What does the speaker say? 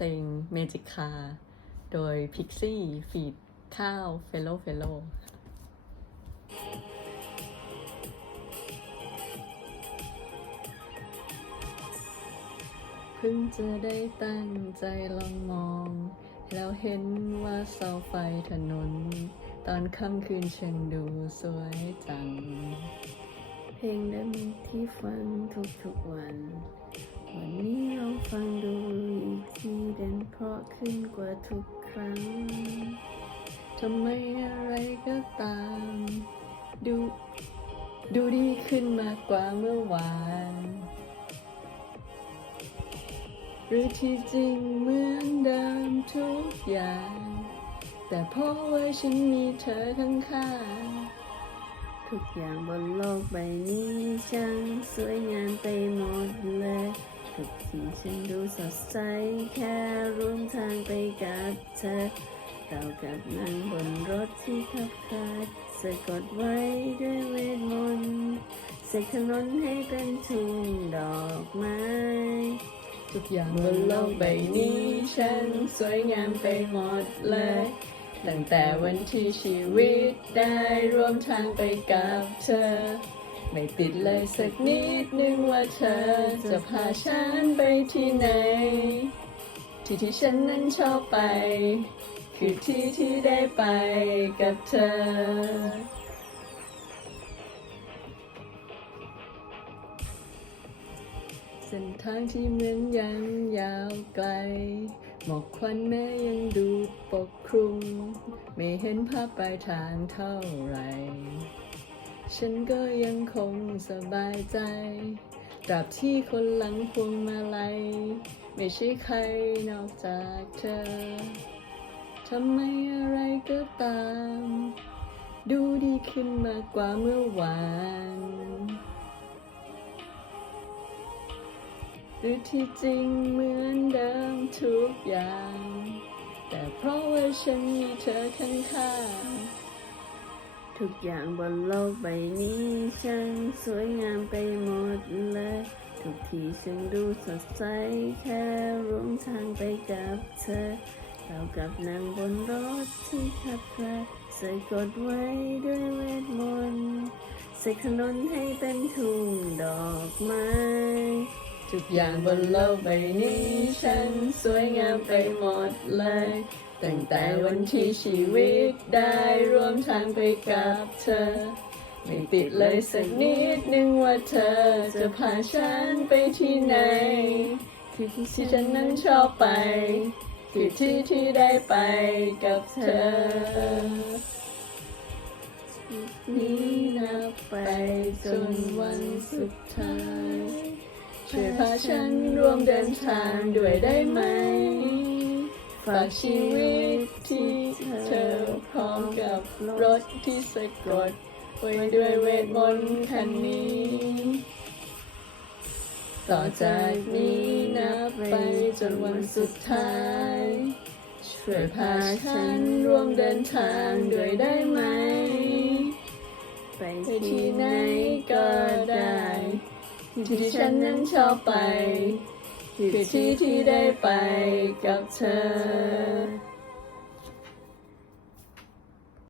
เพลง Magic Car โดย Pixie ฟีดข้าว Fellow Fellow เพิ่งจะได้ตั้งใจลองมอง แล้วเห็นว่าเสาไฟถนน ตอนค่ำคืนช่างดูสวยจัง เพลงเดิมที่ฟังทุกๆวัน วันนี้ลองฟังดู ขึ้นกว่าทุกครั้ง ทำไมอะไรก็ตาม ดู ดูดีขึ้นมากกว่าเมื่อวาน หรือที่จริงเหมือนเดิมทุกอย่าง แต่เพราะว่าฉันมีเธอข้างทุกอย่างบนโลกใบนี้ช่างสวยงามไปหมดเลย ทุกสิ่งฉันดูสดใสแค่ร่วมทางไปกับเธอเรากับนั่งบนรถที่ขับคลาดสะกดไว้ด้วยเวทมนต์เสกถนนให้เป็นทุ่งดอกไม้ทุกอย่างบนโลกใบนี้ฉันสวยงามไปหมดเลย ตั้งแต่วันที่ชีวิตได้ร่วมทางไปกับเธอ ไม่ติดเลยสักนิดนึงว่าเธอจะพาฉันไปที่ไหน ที่ที่ฉันนั้นชอบไป คือที่ที่ได้ไปกับเธอ เส้นทางที่เหมือนยังยาวไกล หมอกควันแม้ยังดูปกคลุม ไม่เห็นภาพปลายทางเท่าไหร ฉันก็ยังคงสบายใจตราบที่คนหลังพวงมาลัย ไม่ใช่ใครนอกจากเธอ ทำไมอะไรก็ตาม ดูดีขึ้นมากกว่าเมื่อวาน หรือที่จริงเหมือนเดิมทุกอย่าง แต่เพราะว่าฉันมีเธอข้างๆ ทุกอย่างบนโลกใบนี้ช่างสวยงามไปหมดเลย ทุกทีฉันดูสดใสแค่ร่วมทางไปกับเธอเรากับนั่งบนรถที่ขับคลาใส่กดไว้ด้วยเวทมนต์ใส่ถนนให้เป็นทุ่งดอกไม้ทุกอย่างบนโลกใบนี้ฉันสวยงามไปหมดเลย ตั้งแต่วันที่ชีวิตได้รวมทางไปกับเธอ ไม่ติดเลยสักนิดนึงว่าเธอจะพาฉันไปที่ไหน คือที่ที่ฉันนั้นชอบไป คือที่ที่ได้ไปกับเธอ นี้นับไปจนวันสุดท้ายยช่วยพาฉันร่วมเดินทางด้วยได้ไหม ฝากชีวิตที่เธอพร้อมกับรถที่สะกดไว้ด้วยเวทมนต์คันนี้ ต่อจากนี้นับไปจนวันสุดท้าย ช่วยพาฉันร่วมเดินทางด้วยได้ไหม ไปที่ไหนก็ได้ ที่ฉันนั้นชอบไป คือที่ที่ได้ไปกับเธอ